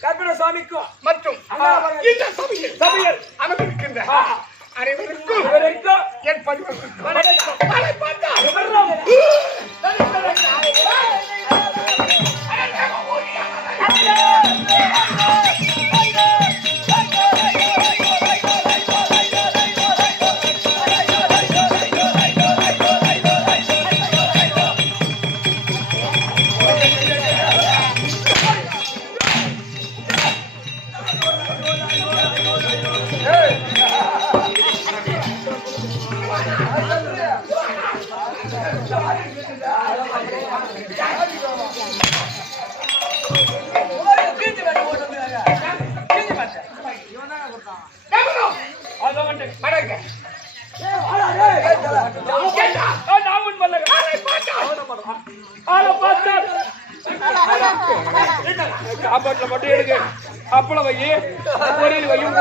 கற்பனை சுவாமிக்கும் மற்றும் அனைவருக்கும் என் சாப்பாட்டுல மட்டும் எடுக்கு அப்பள வையி பொரியல் வையும்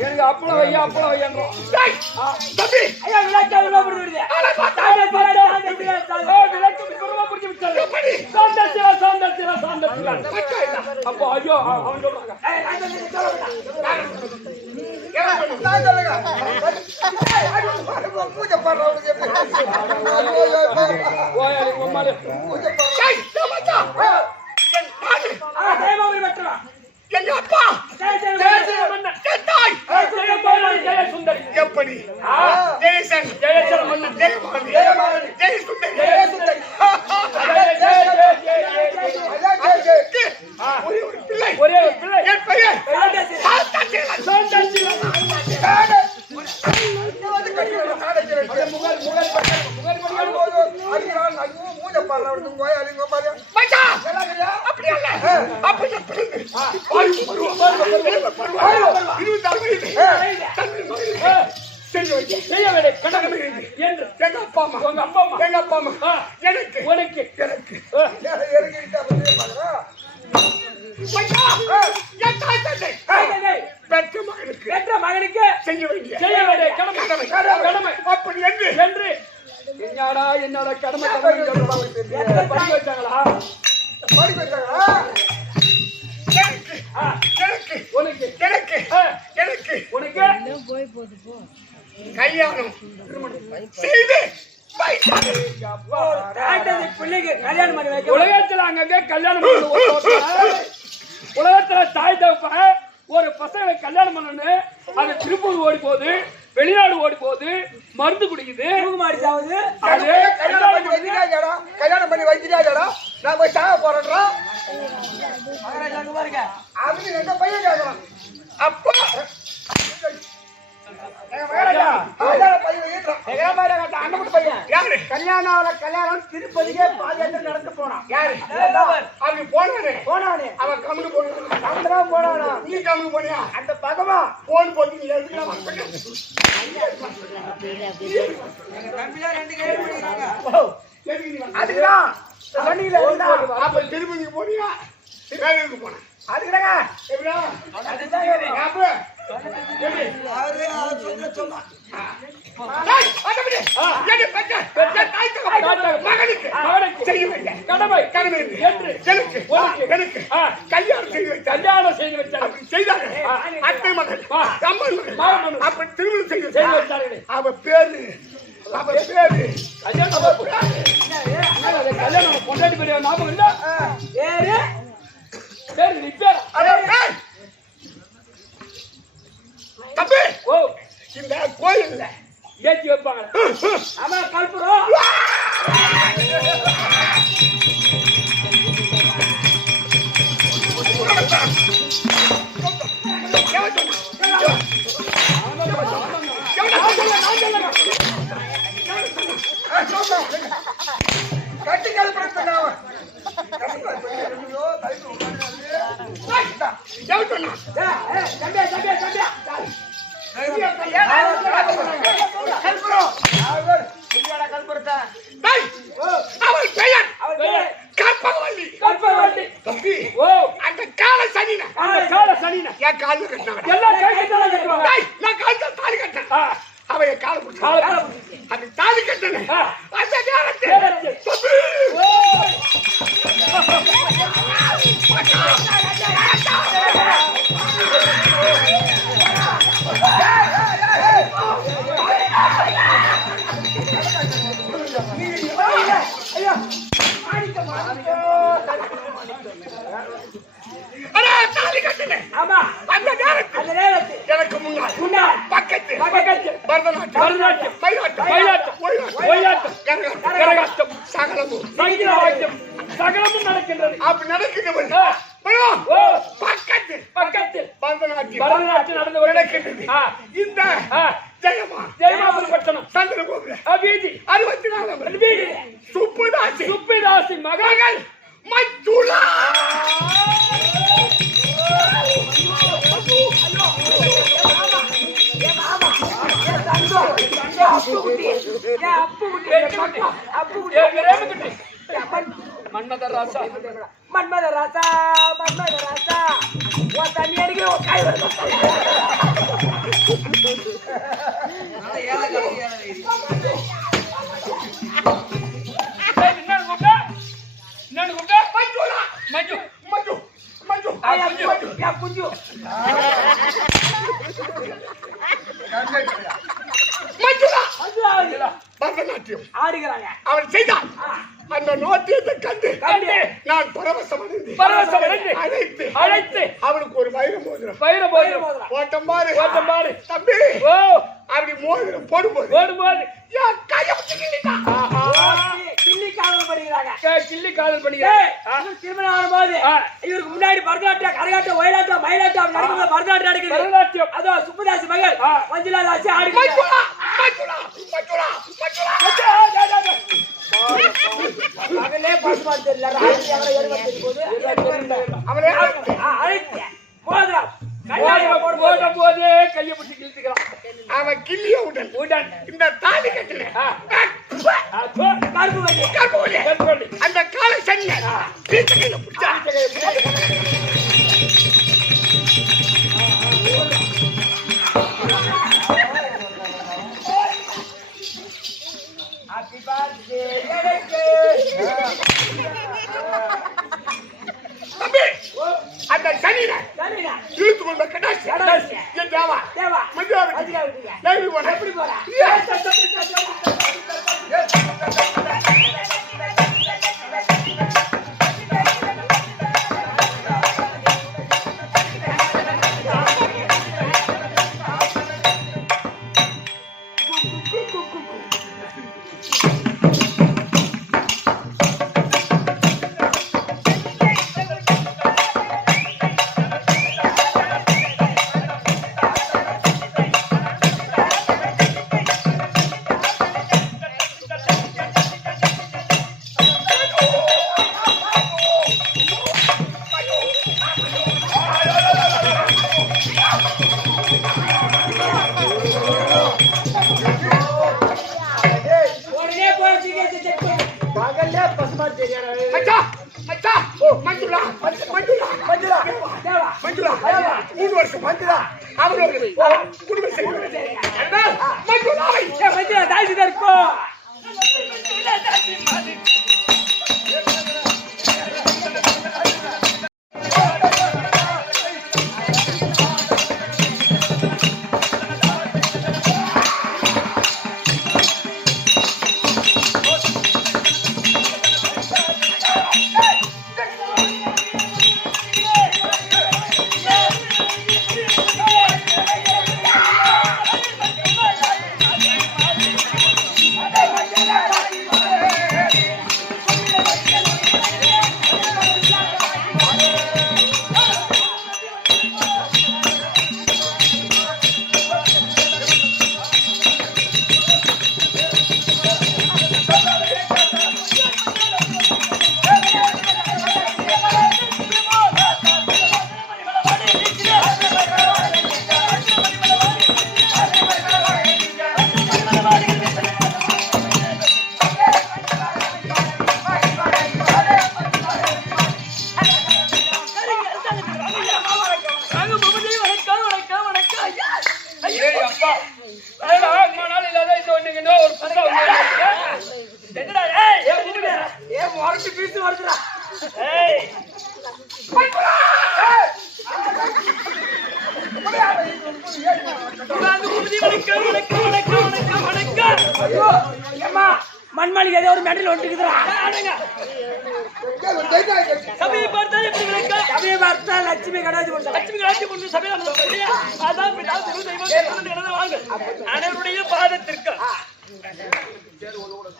எனக்கு அப்பளம் வையா அப்பளம் வையாங்க அப்போ ஐயோ அவன் சொல்றாங்க எங்க அப்பா சுந்தரி எப்படி ஜெயசன் ஜெயசன் மன்னன் ஜெய சுந்தரி ஒரே ஒரு பிள்ளை என் பெயர் பெற்ற மகனுக்கு செய்ய வேண்டிய கடமை அப்படி என்று என்னோட கடமை படி வச்சாங்களா கல்யாணம் செய்து பிள்ளைக்கு கல்யாணம் பண்ணி வைக்க உலகத்துல அங்கங்க கல்யாணம் உலகத்துல தாய் தகப்ப ஒரு பசங்களை கல்யாணம் பண்ணணும் அது திருப்பூர் ஓடி போகுது வெளிநாடு ஓடி போகுது மருந்து குடிக்குது கல்யாணம் பண்ணி வைக்கிறாடா நான் போய் சாக போறேன்றா அப்போ கல்யாணம் திருப்பதிக்கே பாதியாட்ட நடந்து போனான். யாரு அப்படி போனானே அவன் கம்முனு போனானா நீ கம்முனு போனியா அந்த பகவா போன் போட்டு நீ எடுக்கலாம் அதுக்குதான் சொன்னீங்களே அப்ப திருப்பதிக்கு போனியா வேலைக்கு போனேன் அதுக்குதாங்க எப்படியா அதுதான் கல்யாணம் செய்து வைத்தார். அத்தை மகன் அம்மன் மகன் அப்ப திருமணம் செய்து வைத்தார்கள். அவ பேரு கல்யாணம் கொண்டாடி பெரிய ஞாபகம் இல்ல பேரு நிப்பேரா தம்பி ஓ இந்த கோயில்ல ஏத்தி வைப்பாங்க. ஆமா கல்புரம் அவள் பெயர் கற்பகவல்லி. தம்பி அந்த கால சனின என் கால கட்டினாங்க நான் காலத்தை தாலி கட்டேன். அவ என் கால அந்த தாலி கட்டன அந்த நேரத்தில் தாலி கட்டினேன். அந்த நேரத்தில் எனக்கு முன்னால் பக்கத்து பரதநாட்டியம் கரகாட்டம் சகலமும் நடக்கின்றது. அப்படி நடக்கின்றவன் பக்கத்தில் பரதநாட்டியம் நடக்கின்றது. இந்த ஜெயமாபுரி பட்டணம் சந்திரகோபுர வீதி 64 வீதி சுப்பிதாசி மகள்கள் மஞ்சுளா மன்மத ராசா தண்ணி அடிக்கிற காய் வரும் மஞ்சு குஞ்சு பரதநாட்டியம் ஆடுகிறாங்க. அவன் செய்தான். அந்த நோட்டியத்தை கண்டு நான் பரவசம் அழைத்து அவனுக்கு ஒரு வைர மோதிரம் ஓட்டம் பாரு தம்பி அப்படி மோதிரம் போடும்போது என் கையை கிள்ளி காதல் பண்ணிக்கிறாங்க. திருமணம் ஆகும்போது இவருக்கு முன்னாடி பரதநாட்டியம் கரகாட்டம் ஒயிலாட்டம் மயிலாட்டம் நடக்கும்போது பரதநாட்டியம் நடக்குது. அதோ சுப்புதாசி மகள் மஞ்சுளா தாசி ஆடுகிறாங்க. மகளே பாசுபாடு தெரியல அவளே அழைத்து மோதிரம் போடும் போதே கையை பிடிச்சி கிழிச்சுக்கிறான். அவன் கிள்ளிய உடன் இந்த தாலி கட்டின அந்த கால சனிய அந்த சனிய இழுத்து கொண்ட கடாசி என் தேவா எப்படி போறா பகல்ல பசுமாடு தெரியாது மச்சான் மச்சான் மஞ்சுளா மஞ்சுளா மஞ்சுளா தேவா மஞ்சுளா 3 வருஷம் மஞ்சுளா அவங்களுக்கு குடும்ப செய்யுங்க மஞ்சுளா மஞ்சுளா தாசி தர்க்கோ மண்மாளிகை ஏதோ ஒரு மெடல் ஒட்டுக்குதுடா சபையை பார்த்தா எப்படி விளக்க சபையை பார்த்தா லட்சுமி கடாஜி போட்டு லட்சுமி கடாஜி போட்டு சபையை நம்ம சொல்லியா அதான் பிதா தெய்வம் வாங்க அனைவருடைய பாதத்திற்கு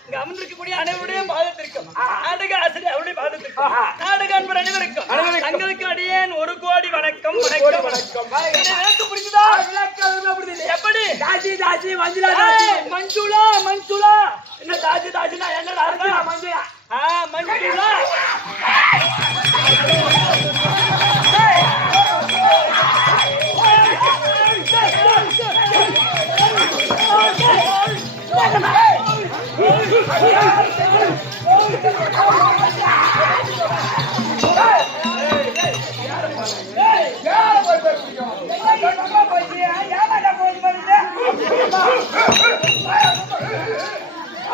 இங்க அமர்ந்திருக்கக்கூடிய அனைவருடைய பாதத்திற்கு நாடக ஆசிரியர் அவருடைய பாதத்திற்கு நாடக அன்பர் அனைவருக்கும் தங்களுக்கு அடியேன் 1 கோடி வணக்கம் வணக்கம் வணக்கம் விளக்கு புரிஞ்சுதா விளக்கு புரியுது எப்படி தாசி தாசி மஞ்சுளா தாசி மஞ்சுளா மஞ்சுளா என்ன தாசி தாசினா என்னடா அர்த்தம் மஞ்சுளா மஞ்சுளா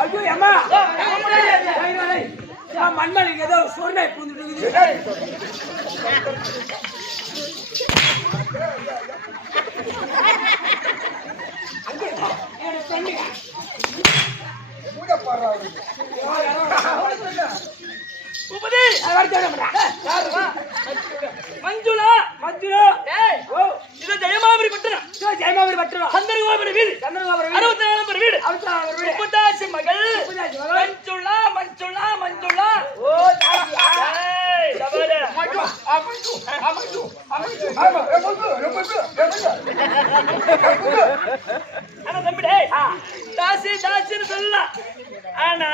ஐயோ அம்மா மண்மணிக்கு ஏதோ சொர்ணாய் பூந்துட்டு மஞ்சுளா மஞ்சுளா இது ஜெயமாபுரி பட்டணம் ஜெயமாபுரி பட்டணம் சந்திரகோபுர வீடு 64 வீடு 64 வீடு முப்பதாசி மகள் மஞ்சுளா மஞ்சுளா மஞ்சுளா ஓ தாசி தாசின்னு சொல்லலாம் ஆனா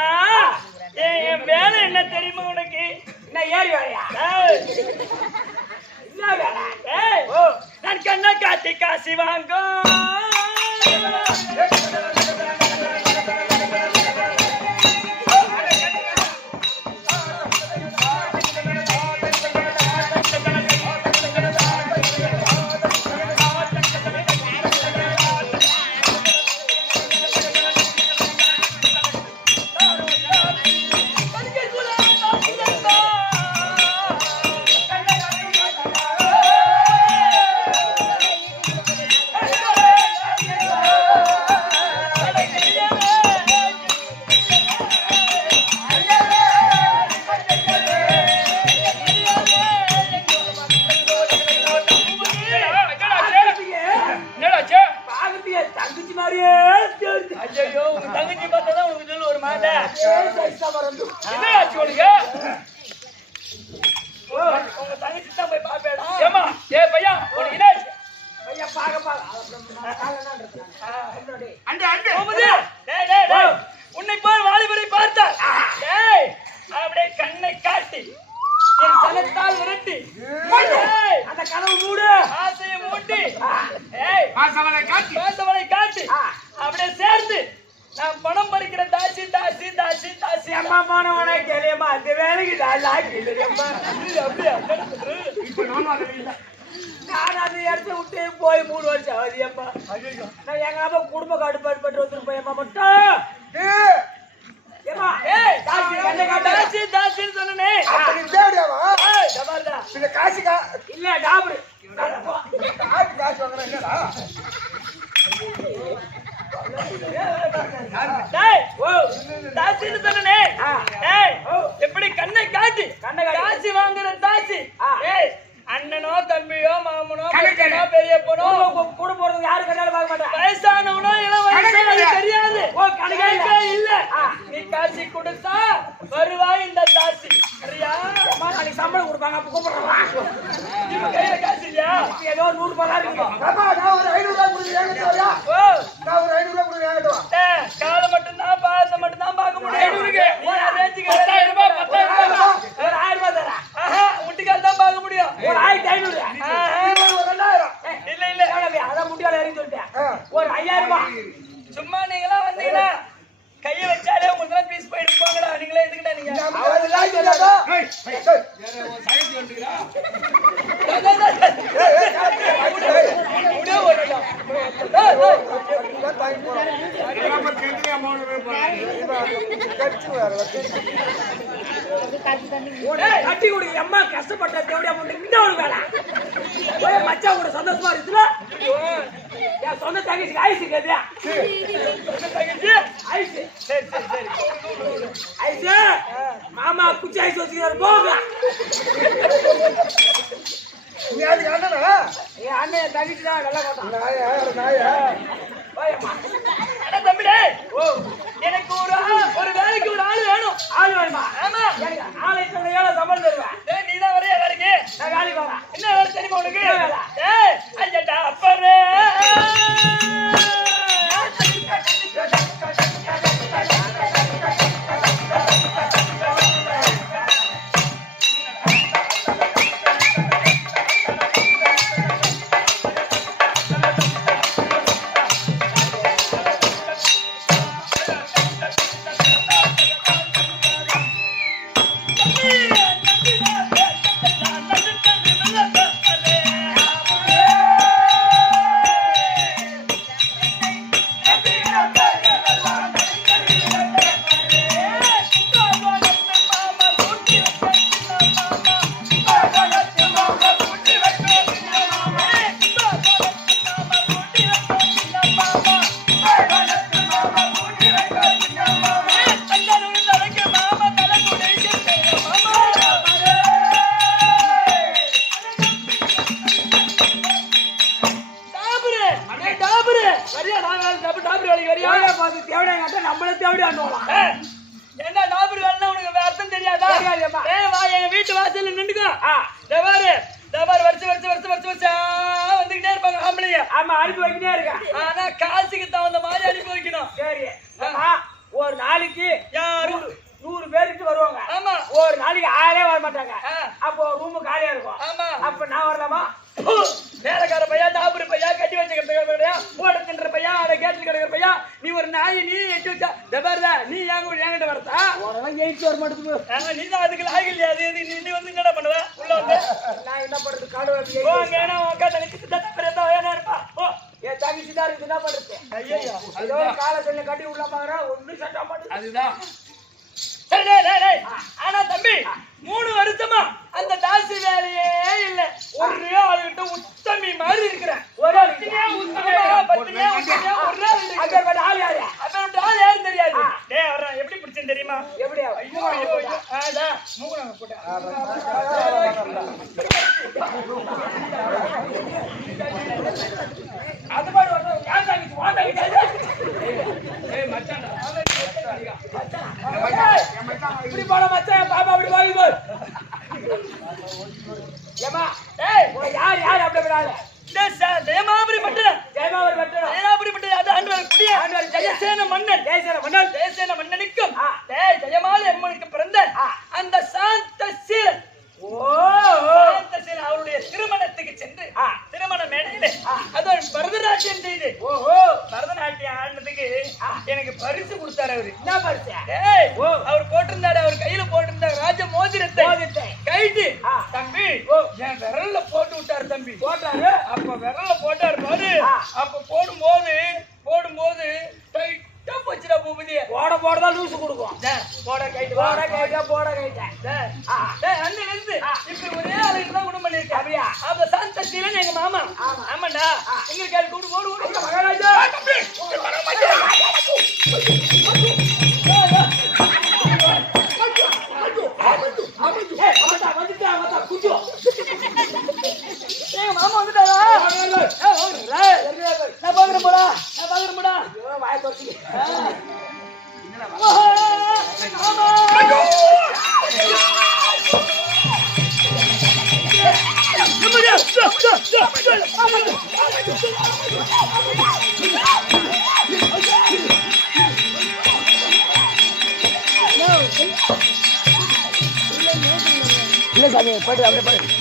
என் வேலை என்ன தெரியுமா உனக்கு நான் ஏறி வேலையா என்ன வேலை நான் கண்ணை காட்டி காசி வாங்க உன்னை போல் வாலிபரை பார்த்தார் அப்படியே கண்ணை காட்டி என் சனத்தால் விரட்டி அந்த கனவு மூடு ஆசையை மூட்டி பாசவனை காட்டி அப்படியே சேர்ந்து நான் பணம் பறிக்கிற தாசி தாசி தாசி தாசி அம்மா போனவனே கேளியம்மா அந்த வேலைக்கு அப்படியா இப்ப நானும் அதை இல்லை. நான் அந்த இடத்த விட்டு போய் 3 வருஷம் ஆகுதியம்மா. நான் எங்க அப்பா குடும்ப கட்டுப்பாடு பட்டு வந்துட்டு போயம்மா மட்டும் ஏய், ஏம்மா ஏய் தாசி கண்ணை காட்டு. தாசி தாசின்னு சொன்னனே அப்ப நீ தேடியாவா? ஏய் டபால்டா இந்த காசு இல்ல டாபரு காசு வாங்குறேன் என்னடா? டேய் ஓ தாசின்னு சொன்னனே ஆ. டேய் ஓ. எப்படி கண்ணை காட்டு கண்ணை காட்டு. தாசி வாங்குற தாசி ஆ. ஏய் அண்ணனோ தம்பியோ மாமனோ கண்ணை மச்சானோ பெரிய பொண்ணோ கூட போறது யாரு கண்ணால பார்க்க மாட்டேன். வயசானவனோ இளம் வயசானவனோ கணக்கு தெரியாது ஓ கணக்கே இல்ல. கணக்கே இல்ல ஆ. நீ காசி கொடுத்தா வருவாய் இந்த தாசி சரியா அம்மா நாளைக்கு சம்பளம் கொடுப்பாங்க அப்ப கூப்பிடுறேன். இப்ப கையில காசு இல்லையா ஏதோ 100 ரூபாய் தான் இருக்கு. அப்பா, நான் ஒரு 500 ரூபாய் கொடுத்து ஏங்கிட்டு வரியா? ஓ நான் ஒரு 500 ரூபாய் கொடுத்து ஏங்கிட்டு வா. டேய், காலை மட்டும்தான் பாதத்தை மட்டும்தான் பார்க்க முடியும் ஐநூறுக்கு. நீ ரேஞ்சுக்கு 10,000 ரூபாய், 10,000 ரூபாய். ஒரு 1000 ரூபாய் தரேன். ஆஹா முட்டிக்கால் தான் பார்க்க முடியும் ஒரு 1500. ஆஹா. ஒரு 2000. இல்ல இல்ல அதான் முட்டியால இறங்கி சொல்லிட்டேன். ஆ. ஒரு 5000 ரூபாய். சும்மா நீங்களா வந்தீங்கன்னா கைய வச்சாலே உங்களுக்கு பீஸ் போயிட்டு போங்கடா நீங்களே எதுக்குடா நீங்க நம்ம வேலை தான் தெரியாதா? ஏய், ஏய், ஏய். முடிய போறடா இதான் தாங்கி போறோம். நம்ம தெரிஞ்சு amount வே போறாங்க. இப்ப கடிச்சு வேற வச்சு. ஏய், கட்டி குடி அம்மா கஷ்டப்பட்ட தேவடியா முன்ன இந்த ஒரு வேலை. போய் மச்சான் கூட சந்தோஷமா இருக்குல? என் சொந்த தங்கச்சி ஐஸ் கேட்டியா? ஐஸ். சரி சரி சரி ஐஸ். மாமா குச்சி ஐஸ் வச்சுக்கிறாரு போங்க. நீ அதுக்கு அண்ணனா? என் அண்ணன் என் தங்கச்சி தான் நல்லா போட்டான். நாயா, நாயா. போயம்மா. அட தம்பி டேய் ஓ எனக்கு ஒரு வேலைக்கு ஒரு ஆளு வேணும் ஆள் வேணுமா? ஆமா எனக்கு ஆளைக்கு ஒரு ஏழை சம்பளம் தருவேன். டேய் நீ தான் வரைய வேலைக்கு நான் வேலைக்கு வரேன். என்ன வேலை தெரியுமா உனக்கு என்ன வேலை? ஏய் ஐயடா அப்பறே தேவடியா பார்த்து தேவடியா கேட்டா நம்மளே தேவடியா அனுவலாம். என்ன டாபர் வேலைன்னா உனக்கு அர்த்தம் தெரியாதா தெரியாதும்மா. ஏய் வா எங்க வீட்டு வாசல்ல நின்னுக்கோ ஆ. தபாரு வருஷம் வந்துகிட்டே இருப்பாங்க ஆம்பளைங்க ஆமா அனுப்பி வைக்கிட்டே இருக்கேன். ஆனா காசுக்கு தகுந்த மாதிரி அனுப்பி வைக்கணும் சரி அம்மா, ஒரு நாளைக்கு யாரு 100 பேருக்கு வருவாங்க. ஆமா ஒரு நாளைக்கு 1000 வர மாட்டாங்க. ஆ. அப்போ ரூம் காலியா இருக்கும். ஆமா அப்ப நான் வரலாமா? வேலைக்கார பையா டாபர் பையா கட்டி வச்சுக்கிற பையா ஓட தின்ற பையா அட கேட்டில் கிடக்கிற பையா நீ ஒரு நாய் நீ எட்டி வச்சா தபாருதா நீ என்கிட்ட வரதா உடனே 8 வர மாட்டேங்குது. நீ தான் அதுக்கு லாக இல்லையா அது நீ வந்து என்னடா பண்ணுவ உள்ள வந்து நான் என்ன பண்றது? காடு வாப்பி போங்க நான் உக்கா தனிக்கு தான் பெரியதா வேணா இருப்பா ஓ என் தங்கச்சி தான் இருக்கு, என்ன பண்றது? ஐயோ ஏதோ காலை செல்ல கட்டி உள்ள பாக்குறேன், ஒண்ணும் சட்டா மாட்டேங்குது. அதுதான் சரி டேய் டேய் டேய் ஆனா தம்பி 3 வருஷமா அந்த தாசி வேலையே இல்ல ஒரே ஆளுகிட்ட உத்தமி மாதிரி இருக்கிறேன் ஒரு ஆள் பத்தினியா உத்தமியா ஒரு நாள் இருக்கு அங்க ஆள் யாரு? அப்ப ஆள் யாரும் தெரியாது டேய் வர்றேன் எப்படி பிடிச்சேன் தெரியுமா எப்படி? ஐயோ ஐயோ ஐயோ ஆடா மூக்குறாங்க போட்டா அது பாரு வரணும். யார் தங்கச்சி? வா தங்கச்சி. ஏய் மச்சான்டா இப்படி போன மச்சான் என் பாப்பா அப்படி வாங்கி போய். ஏமா ஏய் யார் அப்படி விடாத? தேமாபுரி பட்டணம் ஜெயமாவர் வெட்டணும். தேமாபுரி பட்டணம் அது ஆண்டவர் குடிய ஆண்டவர் ஜெயசேன மன்னன் ஜெயசேன மன்னன். ஜெயசேன மன்னனுக்கும் ஆ. ஜெயமாலை அம்மனுக்கு பிறந்த ஆ. அந்த சாந்தசீலன் ஓ சாந்தசீலன் அவருடைய திருமணத்துக்கு சென்று ஆ. திருமண மேடையில ஆ. அது பரதநாட்டியம் செய்து ஓஹோ பரதநாட்டியம் ஆடினதுக்கு எனக்கு பரிசு பரிசு கொடுத்தாரு அவரு. என்ன பரிசு? ஏய், அவர் போட்டிருந்தாரு, அவர் கையில போட்டிருந்தாரு ராஜ மோதிரத்தை கைட்டு தம்பி என் விரல்ல போட்டு விட்டாரு தம்பி. போட்டாரு. அப்ப விரல்ல போட்டாரு பாரு. அப்ப போடும்போது டைட்டா போச்சுடா பூபதி. போடதான் லூசு கொடுக்கும். போட கைட்டு போட கைட்ட. அந்த நிறுத்து. இப்ப ஒரே ஆளுக்கு தான் குணம் பண்ணிருக்கேன். அப்படியா? அப்ப சாந்தசீலன் எங்க மாமா. ஆமாண்டா. எங்க இருக்காரு? கூடு ஓடு மகாராஜா. மாமா வந்துட்டாரா? நான் பாக்குறேன் போடா. வாய தொடச்சி. இல்ல சாமி போயிட்டு அப்படியே போயிட்டு.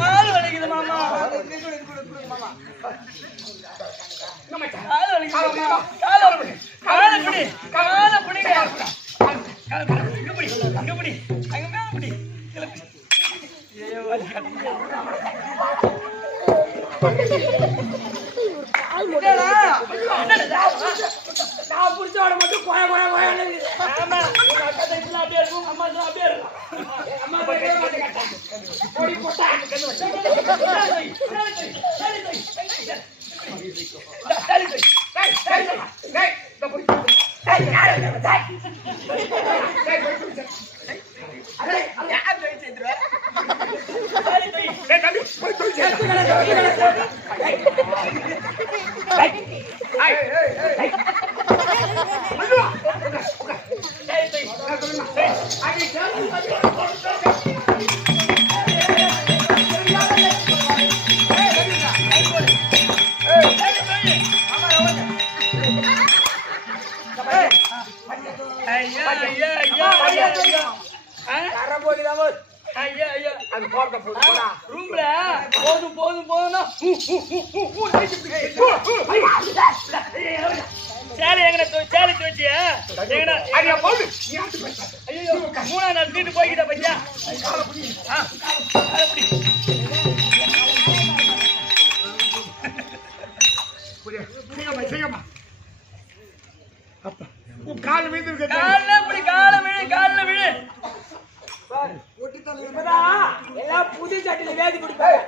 கால் வலிக்குது மாமா. நான் புடிச்சவட மட்டும் கோய கோய கோயன்னு இருக்குது. ஆமா உங்க அக்கா தைத்துல அப்படியே இருக்கும், அம்மா தான் அப்படியே இருக்கும். அம்மா தைக்கவே மாட்டேங்க. பொடி போட்டா ரூம்ல போதும் போதும் போதும் சேலை எங்கட சேலை துவச்சியா எங்கடா ஐயா போடு ஐயோ மூணா நாள் வீட்டு போய்கிட்ட பையா அப்படி செய்யமா அப்பா உன் கால் மீது இருக்க கால்ல இப்படி கால்ல விழு எல்லாம் புது சட்டில வேதி பிடிப்பாங்க.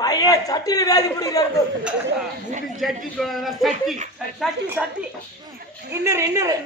பழைய சட்டில வேதி பிடிக்கிறது. முடி சட்டி சொன்னா சட்டி சட்டி சட்டி இன்னொரு